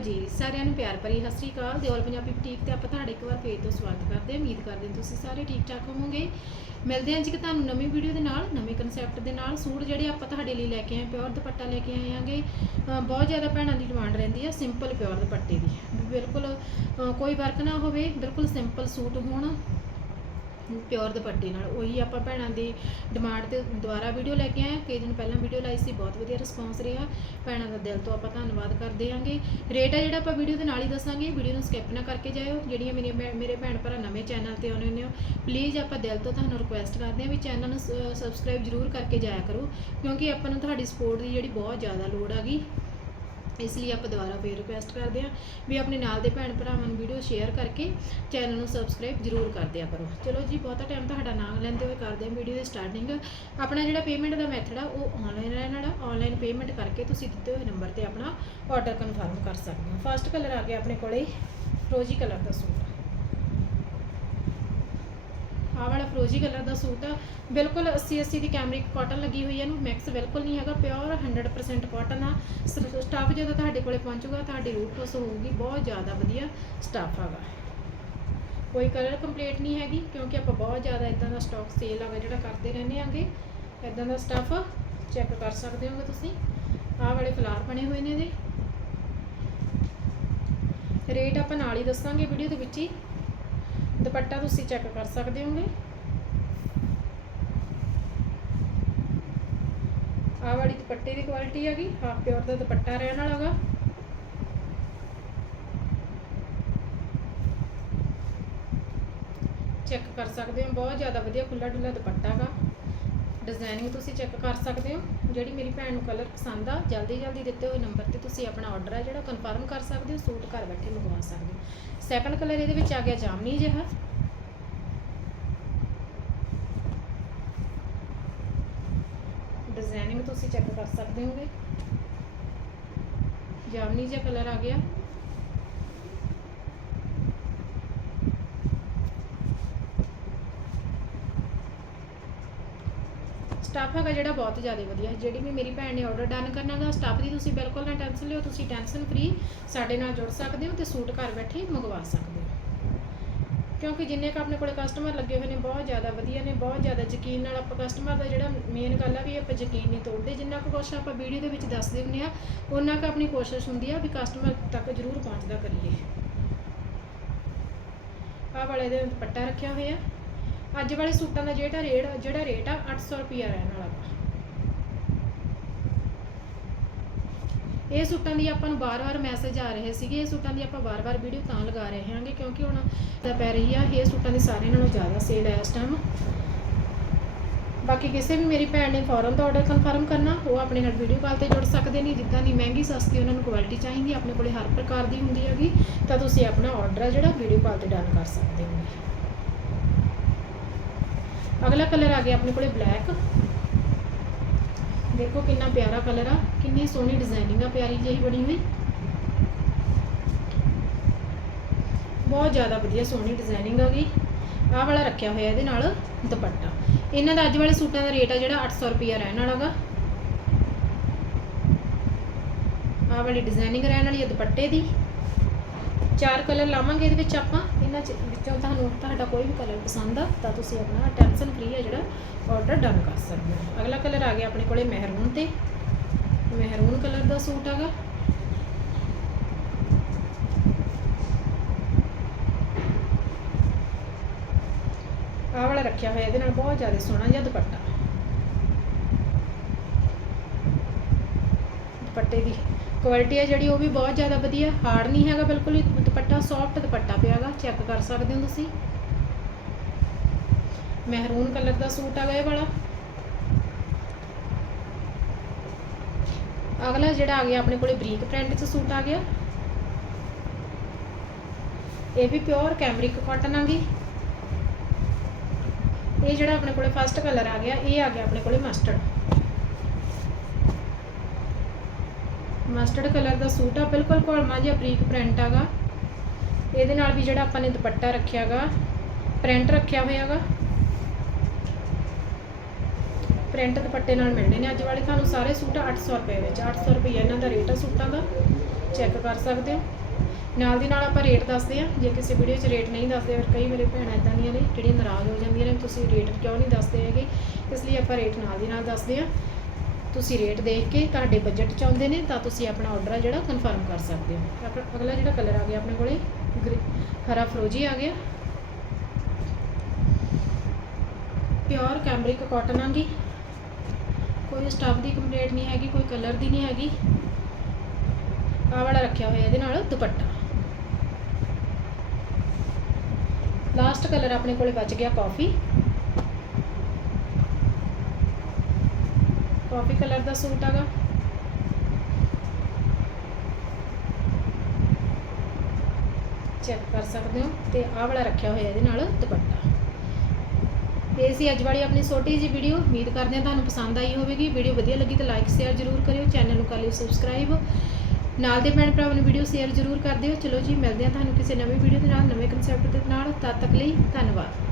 ਜੀ, ਸਾਰਿਆਂ ਨੂੰ ਪਿਆਰ ਭਰੀ ਸਤਿ ਸ੍ਰੀ ਅਕਾਲ। ਦਿਓਲ ਪੰਜਾਬੀ ਬੁਟੀਕ ਤੇ ਆਪਾਂ ਤੁਹਾਡਾ ਇੱਕ ਵਾਰ ਫੇਰ ਤੋਂ ਸਵਾਗਤ ਕਰਦੇ ਹਾਂ। ਉਮੀਦ ਕਰਦੇ ਹਾਂ ਤੁਸੀਂ ਸਾਰੇ ਠੀਕ ਠਾਕ ਹੋਵੋਗੇ। ਮਿਲਦੇ ਹਾਂ ਜੀ ਕਿ ਤੁਹਾਨੂੰ ਨਵੀਂ ਵੀਡੀਓ ਦੇ ਨਾਲ, ਨਵੇਂ ਕਨਸੈਪਟ ਦੇ ਨਾਲ। ਸੂਟ ਜਿਹੜੇ ਆਪਾਂ ਤੁਹਾਡੇ ਲਈ ਲੈ ਕੇ ਆਏ ਪਿਓਰ ਦੁਪੱਟਾ ਲੈ ਕੇ ਆਏ ਆਂਗੇ ਬਹੁਤ ਜ਼ਿਆਦਾ ਭੈਣਾਂ ਦੀ ਡਿਮਾਂਡ ਰਹਿੰਦੀ ਆ ਸਿੰਪਲ ਪਿਓਰ ਦੁਪੱਟੇ ਦੀ। ਬਿਲਕੁਲ ਕੋਈ ਵਰਕ ਨਾ ਹੋਵੇ, ਬਿਲਕੁਲ ਸਿੰਪਲ ਸੂਟ ਹੋਣ। ਪਿਓਰ ਦੁਪੱਟੇ ਨਾਲ। ਉਹੀ ਆਪਾਂ ਭੈਣਾਂ ਦੀ ਡਿਮਾਂਡ ਤੇ ਦੁਬਾਰਾ ਵੀਡੀਓ ਲੈ ਕੇ ਆਏ ਕਈ ਦਿਨ ਪਹਿਲਾਂ ਵੀਡੀਓ ਲਾਈ ਸੀ, ਬਹੁਤ ਵਧੀਆ ਰਿਸਪੌਂਸ ਰਿਹਾ। ਭੈਣਾਂ ਦਾ ਦਿਲ ਤੋਂ ਆਪਾਂ ਧੰਨਵਾਦ ਕਰਦੇ ਹਾਂਗੇ। ਰੇਟ ਹੈ ਜਿਹੜਾ ਆਪਾਂ ਵੀਡੀਓ ਦੇ ਨਾਲ ਹੀ ਦੱਸਾਂਗੇ। ਵੀਡੀਓ ਨੂੰ ਸਕਿਪ ਨਾ ਕਰਕੇ ਜਾਇਓ। ਜਿਹੜੀਆਂ ਮੇਰੀਆਂ ਭੈ- ਮੇਰੇ ਭੈਣ ਭਰਾ ਨਵੇਂ ਚੈਨਲ ਤੇ ਆਉਣੇ ਹੁੰਦੇ ਹੋ ਪਲੀਜ਼ ਆਪਾਂ ਦਿਲ ਤੋਂ ਤੁਹਾਨੂੰ ਰਿਕੁਐਸਟ ਕਰਦੇ ਹਾਂ ਵੀ ਚੈਨਲ ਨੂੰ ਸਬਸਕ੍ਰਾਈਬ ਜ਼ਰੂਰ ਕਰਕੇ ਜਾਇਆ ਕਰੋ। ਕਿਉਂਕਿ ਆਪਾਂ ਨੂੰ ਤੁਹਾਡੀ ਸਪੋਰਟ ਦੀ ਜਿਹੜੀ ਬਹੁਤ ਜ਼ਿਆਦਾ ਲੋੜ ਹੈਗੀ ਇਸ ਲਈ ਆਪਾਂ ਦੁਬਾਰਾ ਫੇਰ ਰਿਕੁਐਸਟ ਕਰਦੇ ਹਾਂ ਵੀ ਆਪਣੇ ਨਾਲ ਦੇ ਭੈਣ ਭਰਾਵਾਂ ਨੂੰ ਵੀਡੀਓ ਸ਼ੇਅਰ ਕਰਕੇ ਚੈਨਲ ਨੂੰ ਸਬਸਕ੍ਰਾਈਬ ਜ਼ਰੂਰ ਕਰ ਦਿਆ ਕਰੋ। ਚਲੋ ਜੀ, ਬਹੁਤਾ ਟਾਈਮ ਤੁਹਾਡਾ ਨਾਮ ਲੈਂਦੇ ਹੋਏ ਕਰਦੇ ਹਾਂ ਵੀਡੀਓ ਦੀ ਸਟਾਰਟਿੰਗ ਆਪਣਾ ਜਿਹੜਾ ਪੇਮੈਂਟ ਦਾ ਮੈਥਡ ਆ, ਉਹ ਆਨਲਾਈਨ ਰਹਿਣ ਵਾਲਾ। ਆਨਲਾਈਨ ਪੇਮੈਂਟ ਕਰਕੇ ਤੁਸੀਂ ਦਿੱਤੇ ਹੋਏ ਨੰਬਰ ਤੇ ਆਪਣਾ ਆਰਡਰ ਕਨਫਰਮ ਕਰ ਸਕਦੇ ਹੋ। ਫਸਟ ਕਲਰ ਆ ਗਿਆ ਆਪਣੇ ਕੋਲੇ ਰੋਜ਼ੀ ਕਲਰ ਦਾ ਸੂਟ। ਆਹ ਵਾਲਾ ਫਰੋਜੀ ਕਲਰ ਦਾ ਸੂਟ ਆ। ਬਿਲਕੁਲ 80 80 ਦੀ ਕੈਮਰਿਕ ਕਾਟਨ ਲੱਗੀ ਹੋਈ ਹੈ ਇਹਨੂੰ। ਮਿਕਸ ਬਿਲਕੁਲ ਨਹੀਂ ਹੈਗਾ ਪਿਓਰ 100% ਕਾਟਨ ਆ। ਸਟਾਫ ਜਦੋਂ ਤੁਹਾਡੇ ਕੋਲੇ ਪਹੁੰਚੂਗਾ, ਤੁਹਾਡੀ ਰੂਟ ਟੋਸ ਹੋਊਗੀ। ਬਹੁਤ ਜ਼ਿਆਦਾ ਵਧੀਆ ਸਟਾਫ ਹੈਗਾ ਕੋਈ ਕਲਰ ਕੰਪਲੀਟ ਨਹੀਂ ਹੈਗੀ, ਕਿਉਂਕਿ ਆਪਾਂ ਬਹੁਤ ਜ਼ਿਆਦਾ ਇਦਾਂ ਦਾ ਸਟਾਕ ਸੇਲ ਹੈਗਾ ਜਿਹੜਾ ਕਰਦੇ ਰਹਿੰਦੇ ਆਂਗੇ। ਇਦਾਂ ਦਾ ਸਟਾਫ ਚੈੱਕ ਕਰ ਸਕਦੇ ਹੋਗੇ ਤੁਸੀਂ। ਆਹ ਵਾਲੇ ਫਲਾਰ ਬਣੇ ਹੋਏ ਨੇ ਇਹਦੇ। ਰੇਟ ਆਪਾਂ ਨਾਲ ਹੀ ਦੱਸਾਂਗੇ ਵੀਡੀਓ ਦੇ ਵਿੱਚ ਹੀ। ਦੁਪੱਟਾ ਤੁਸੀਂ ਚੈੱਕ ਕਰ ਸਕਦੇ ਹੋਗੇ। ਆਹ ਵਾਲੀ ਦੁਪੱਟੇ ਦੀ ਕੁਆਲਿਟੀ ਹੈਗੀ ਹਾਫ ਪਿਓਰ ਦਾ ਦੁਪੱਟਾ ਰਹਿਣ ਵਾਲਾ ਹੈਗਾ ਚੈੱਕ ਕਰ ਸਕਦੇ ਹੋ, ਬਹੁਤ ਜ਼ਿਆਦਾ ਵਧੀਆ ਖੁੱਲਾ ਡੁੱਲਾ ਦੁਪੱਟਾ ਹੈਗਾ ਡਿਜ਼ਾਈਨਿੰਗ ਤੁਸੀਂ ਚੈੱਕ ਕਰ ਸਕਦੇ ਹੋ। ਜਿਹੜੀ ਮੇਰੀ ਭੈਣ ਨੂੰ ਕਲਰ ਪਸੰਦ ਆ, ਜਲਦੀ ਜਲਦੀ ਦਿੱਤੇ ਹੋਏ ਨੰਬਰ ਤੇ ਤੁਸੀਂ ਆਪਣਾ ਆਰਡਰ ਆ ਜਿਹੜਾ ਕਨਫਰਮ ਕਰ ਸਕਦੇ ਹੋ ਸੂਟ ਘਰ ਬੈਠੇ ਮੰਗਵਾ ਸਕਦੇ ਹੋ। ਸੈਕੰਡ ਕਲਰ ਇਹਦੇ ਵਿੱਚ ਆ ਗਿਆ ਜਾਮਨੀ ਜਿਹਾ। ਡਿਜ਼ਾਈਨਿੰਗ ਤੁਸੀਂ ਚੈੱਕ ਕਰ ਸਕਦੇ ਹੋਗੇ। ਜਾਮਨੀ ਜਿਹਾ ਕਲਰ ਆ ਗਿਆ। ਸਟਾਫ ਹੈਗਾ ਜਿਹੜਾ ਬਹੁਤ ਜ਼ਿਆਦਾ ਵਧੀਆ। ਜਿਹੜੀ ਵੀ ਮੇਰੀ ਭੈਣ ਨੇ ਆਰਡਰ ਡਨ ਕਰਨਾਗਾ ਸਟਾਫ ਦੀ ਤੁਸੀਂ ਬਿਲਕੁਲ ਨਾ ਟੈਨਸ਼ਨ ਲਿਓ, ਤੁਸੀਂ ਟੈਨਸ਼ਨ ਫ੍ਰੀ ਸਾਡੇ ਨਾਲ ਜੁੜ ਸਕਦੇ ਹੋ ਤੇ ਸੂਟ ਘਰ ਬੈਠੇ ਮੰਗਵਾ ਸਕਦੇ ਹੋ। ਕਿਉਂਕਿ ਜਿੰਨੇ ਕ ਆਪਣੇ ਕੋਲੇ ਕਸਟਮਰ ਲੱਗੇ ਹੋਏ ਨੇ, ਬਹੁਤ ਜ਼ਿਆਦਾ ਵਧੀਆ ਨੇ, ਬਹੁਤ ਜ਼ਿਆਦਾ ਯਕੀਨ ਨਾਲ ਆਪਾਂ ਕਸਟਮਰ ਦਾ ਜਿਹੜਾ ਮੇਨ ਗੱਲ ਆ ਵੀ ਆਪਾਂ ਯਕੀਨ ਨਹੀਂ ਤੋੜਦੇ। ਜਿੰਨਾ ਕੁ ਕੁਛ ਆਪਾਂ ਵੀਡੀਓ ਦੇ ਵਿੱਚ ਦੱਸਦੇ ਹੁੰਦੇ ਆ ਉਹਨਾਂ ਕੁ ਆਪਣੀ ਕੋਸ਼ਿਸ਼ ਹੁੰਦੀ ਆ ਵੀ ਕਸਟਮਰ ਤੱਕ ਜ਼ਰੂਰ ਪਹੁੰਚਦਾ ਕਰੀਏ। ਆਹ ਵਾਲੇ ਦੇ ਦੁਪੱਟਾ ਰੱਖਿਆ ਹੋਇਆ। ਅੱਜ ਵਾਲੇ ਸੂਟਾਂ ਦਾ ਜਿਹੜਾ ਰੇਟ ਜਿਹੜਾ ਰੇਟ ਆ 800 ਰੁਪਿਆ ਰਹਿਣ ਵਾਲਾ ਵਾ। ਇਹ ਸੂਟਾਂ ਦੀ ਆਪਾਂ ਨੂੰ ਬਾਰ-ਬਾਰ ਮੈਸੇਜ ਆ ਰਹੇ ਸੀਗੇ, ਇਹ ਸੂਟਾਂ ਦੀ ਆਪਾਂ ਬਾਰ-ਬਾਰ ਵੀਡੀਓ ਤਾਂ ਲਗਾ ਰਹੇ ਹਾਂਗੇ, ਕਿਉਂਕਿ ਹੁਣ ਤਾਂ ਪੈ ਰਹੀ ਆ, ਇਹ ਸੂਟਾਂ ਦੀ ਸਾਰਿਆਂ ਨਾਲੋਂ ਜ਼ਿਆਦਾ ਸੇਲ ਹੈ ਇਸ ਟਾਈਮ ਬਾਕੀ ਕਿਸੇ ਵੀ ਮੇਰੀ ਭੈਣ ਨੇ ਫੌਰਨ ਦਾ ਆਰਡਰ ਕਨਫਰਮ ਕਰਨਾ, ਉਹ ਆਪਣੇ ਨਾਲ ਵੀਡੀਓ ਕਾਲ ਤੇ ਜੁੜ ਸਕਦੇ ਨੇ, ਜਿੱਦਾਂ ਦੀ ਮਹਿੰਗੀ, ਸਸਤੀ ਉਹਨਾਂ ਨੂੰ ਕੁਆਲਿਟੀ ਚਾਹੀਦੀ, ਆਪਣੇ ਕੋਲੇ ਹਰ ਪ੍ਰਕਾਰ ਦੀ ਹੁੰਦੀ ਹੈਗੀ, ਤਾਂ ਤੁਸੀਂ ਆਪਣਾ ਆਰਡਰ ਆ ਜਿਹੜਾ ਵੀਡੀਓ ਕਾਲ ਤੇ ਡਨ ਕਰ ਸਕਦੇ ਹੋ। ਅਗਲਾ ਕਲਰ ਆ ਗਿਆ ਆਪਣੇ ਕੋਲੇ ਬਲੈਕ। ਦੇਖੋ ਕਿੰਨਾ ਪਿਆਰਾ ਕਲਰ ਆ, ਕਿੰਨੀ ਸੋਹਣੀ ਡਿਜ਼ਾਈਨਿੰਗ ਆ, ਪਿਆਰੀ ਜਿਹੀ ਬਣੀ ਹੋਈ। ਬਹੁਤ ਜ਼ਿਆਦਾ ਵਧੀਆ ਸੋਹਣੀ ਡਿਜ਼ਾਈਨਿੰਗ ਆ ਗਈ। ਆਹ ਵਾਲਾ ਰੱਖਿਆ ਹੋਇਆ ਇਹਦੇ ਨਾਲ ਦੁਪੱਟਾ। ਇਹਨਾਂ ਦਾ ਅੱਜ ਵਾਲੇ ਸੂਟਾਂ ਦਾ ਰੇਟ ਆ ਜਿਹੜਾ 800 ਰੁਪਿਆ ਰਹਿਣ ਵਾਲਾਗਾ। ਆਹ ਵਾਲੀ ਡਿਜ਼ਾਈਨਿੰਗ ਰਹਿਣ ਵਾਲੀ ਹੈ ਦੁਪੱਟੇ ਦੀ। ਚਾਰ ਕਲਰ ਲਾਵਾਂਗੇ ਇਹਦੇ ਵਿੱਚ ਆਪਾਂ। ਇਹਨਾਂ ਚ ਵਿੱਚੋਂ ਤੁਹਾਨੂੰ ਤੁਹਾਡਾ ਕੋਈ ਵੀ ਕਲਰ ਪਸੰਦ ਆ, ਤਾਂ ਤੁਸੀਂ ਆਪਣਾ ਟੈਨਸ਼ਨ ਫ੍ਰੀ ਹੈ ਜਿਹੜਾ ਆਰਡਰ ਡਨ ਕਰ ਸਕਦੇ ਹੋ। ਅਗਲਾ ਕਲਰ ਆ ਗਿਆ ਆਪਣੇ ਕੋਲੇ ਮਹਿਰੂਨ ਤੇ। ਮਹਿਰੂਨ ਕਲਰ ਦਾ ਸੂਟ ਹੈਗਾ। ਆਹ ਵਾਲਾ ਰੱਖਿਆ ਹੋਇਆ, ਇਹਦੇ ਨਾਲ ਬਹੁਤ ਜ਼ਿਆਦਾ ਸੋਹਣਾ ਜਿਹਾ ਦੁਪੱਟਾ। ਦੁਪੱਟੇ ਦੀ ਕੁਆਲਿਟੀ ਆ ਜਿਹੜੀ, ਉਹ ਵੀ ਬਹੁਤ ਜ਼ਿਆਦਾ ਵਧੀਆ। ਹਾਰਡ ਨਹੀਂ ਹੈਗਾ ਬਿਲਕੁਲ ਹੀ ਦੁਪੱਟਾ ਸੌਫਟ ਦੁਪੱਟਾ ਪਿਆਗਾ ਚੈੱਕ ਕਰ ਸਕਦੇ ਹੋ ਤੁਸੀਂ। ਮਹਿਰੂਨ ਕਲਰ ਦਾ ਸੂਟ ਆ ਗਿਆ ਇਹ ਵਾਲਾ। ਅਗਲਾ ਜਿਹੜਾ ਆ ਗਿਆ, ਆਪਣੇ ਕੋਲੇ ਬਰੀਕ ਪ੍ਰਿੰਟ 'ਚ ਸੂਟ ਆ ਗਿਆ। ਇਹ ਵੀ ਪਿਓਰ ਕੈਮਰਿਕ ਕਾਟਨ ਆ ਗਈ ਇਹ ਜਿਹੜਾ ਆਪਣੇ ਕੋਲੇ ਫਸਟ ਕਲਰ ਆ ਗਿਆ, ਇਹ ਆ ਗਿਆ ਆਪਣੇ ਕੋਲੇ ਮਸਟਰਡ ਮਸਟਰਡ ਕਲਰ ਦਾ ਸੂਟ ਆ, ਬਿਲਕੁਲ ਕੋਲਮਾ ਜਿਹਾ ਬਰੀਕ ਪ੍ਰਿੰਟ ਆਗਾ। ਇਹਦੇ ਨਾਲ ਵੀ ਜਿਹੜਾ ਆਪਾਂ ਨੇ ਦੁਪੱਟਾ ਰੱਖਿਆਗਾ ਪ੍ਰਿੰਟ ਰੱਖਿਆ ਹੋਇਆਗਾ। ਪ੍ਰਿੰਟ ਦੁਪੱਟੇ ਨਾਲ ਮਿਲਣੇ ਨੇ। ਅੱਜ ਵਾਲੇ ਤੁਹਾਨੂੰ ਸਾਰੇ ਸੂਟ 800 ਰੁਪਏ ਵਿੱਚ 800 ਰੁਪਏ ਇਹਨਾਂ ਦਾ ਰੇਟ ਆ ਸੂਟਾਂ ਦਾ। ਚੈੱਕ ਕਰ ਸਕਦੇ ਹੋ। ਨਾਲ ਦੀ ਨਾਲ ਆਪਾਂ ਰੇਟ ਦੱਸਦੇ ਆ ਜੇ ਕਿਸੇ ਵੀਡੀਓ 'ਚ ਰੇਟ ਨਹੀਂ ਦੱਸਦੇ, ਫਿਰ ਕਈ ਮੇਰੇ ਭੈਣਾਂ ਇਦਾਂ ਦੀਆਂ ਨੇ, ਜਿਹੜੀਆਂ ਨਾਰਾਜ਼ ਹੋ ਜਾਂਦੀਆਂ ਨੇ, ਤੁਸੀਂ ਰੇਟ ਕਿਉਂ ਨਹੀਂ ਦੱਸਦੇ ਹੈਗੇ? ਇਸ ਲਈ ਆਪਾਂ ਰੇਟ ਨਾਲ ਦੀ ਨਾਲ ਦੱਸਦੇ ਆ ਤੁਸੀਂ ਰੇਟ ਦੇਖ ਕੇ ਤੁਹਾਡੇ ਬਜਟ 'ਚ ਆਉਂਦੇ ਨੇ ਤਾਂ ਤੁਸੀਂ ਆਪਣਾ ਆਰਡਰ ਆ ਜਿਹੜਾ ਕਨਫਰਮ ਕਰ ਸਕਦੇ ਹੋ। ਆਪਣਾ ਅਗਲਾ ਜਿਹੜਾ ਕਲਰ ਆ ਗਿਆ ਆਪਣੇ ਕੋਲੇ ਗ੍ਰੇ- ਹਰਾ ਫਰੋਜੀ ਆ ਗਿਆ। ਪਿਓਰ ਕੈਮਰਿਕ ਕਾਟਨ ਆਂਗੀ ਕੋਈ ਸਟਫ ਦੀ ਕੰਪਲੇਂਟ ਨਹੀਂ ਹੈਗੀ, ਕੋਈ ਕਲਰ ਦੀ ਨਹੀਂ ਹੈਗੀ। ਆ ਵਾਲਾ ਰੱਖਿਆ ਹੋਇਆ ਇਹਦੇ ਨਾਲ ਦੁਪੱਟਾ। ਲਾਸਟ ਕਲਰ ਆਪਣੇ ਕੋਲੇ ਬਚ ਗਿਆ ਕਾਫੀ ਕਾਫੀ ਕਲਰ ਦਾ ਸੂਟ ਹੈਗਾ। ਚੈੱਕ ਕਰ ਸਕਦੇ ਹੋ ਤੇ ਆਹ ਵਾਲਾ ਰੱਖਿਆ ਹੋਇਆ ਇਹਦੇ ਨਾਲ ਦੁਪੱਟਾ। ਇਹ ਸੀ ਅੱਜ ਵਾਲੀ ਆਪਣੀ ਛੋਟੀ ਜੀ ਵੀਡੀਓ। ਉਮੀਦ ਕਰਦੇ ਹਾਂ ਤੁਹਾਨੂੰ ਪਸੰਦ ਆਈ ਹੋਵੇਗੀ। ਵੀਡੀਓ ਵਧੀਆ ਲੱਗੀ ਤਾਂ ਲਾਈਕ ਸ਼ੇਅਰ ਜ਼ਰੂਰ ਕਰਿਓ। ਚੈਨਲ ਨੂੰ ਕਰ ਲਿਓ ਸਬਸਕ੍ਰਾਈਬ ਨਾਲ ਦੇ ਭੈਣ ਭਰਾਵਾਂ ਨੂੰ ਵੀਡੀਓ ਸ਼ੇਅਰ ਜ਼ਰੂਰ ਕਰ ਦਿਓ। ਚਲੋ ਜੀ, ਮਿਲਦੇ ਹਾਂ ਤੁਹਾਨੂੰ ਕਿਸੇ ਨਵੀਂ ਵੀਡੀਓ ਦੇ ਨਾਲ, ਨਵੇਂ ਕਨਸੈਪਟ ਦੇ ਨਾਲ। ਤਦ ਤੱਕ ਲਈ ਧੰਨਵਾਦ।